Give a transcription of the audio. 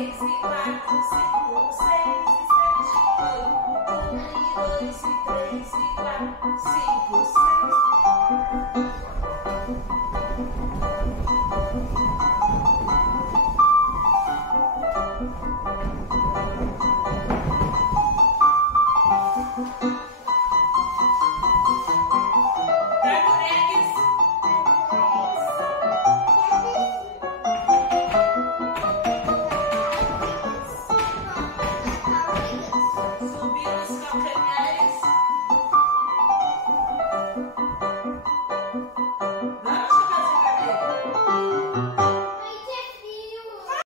três e quatro, cinco, seis e sete, oito. Um, dois e três e quatro, cinco, seis.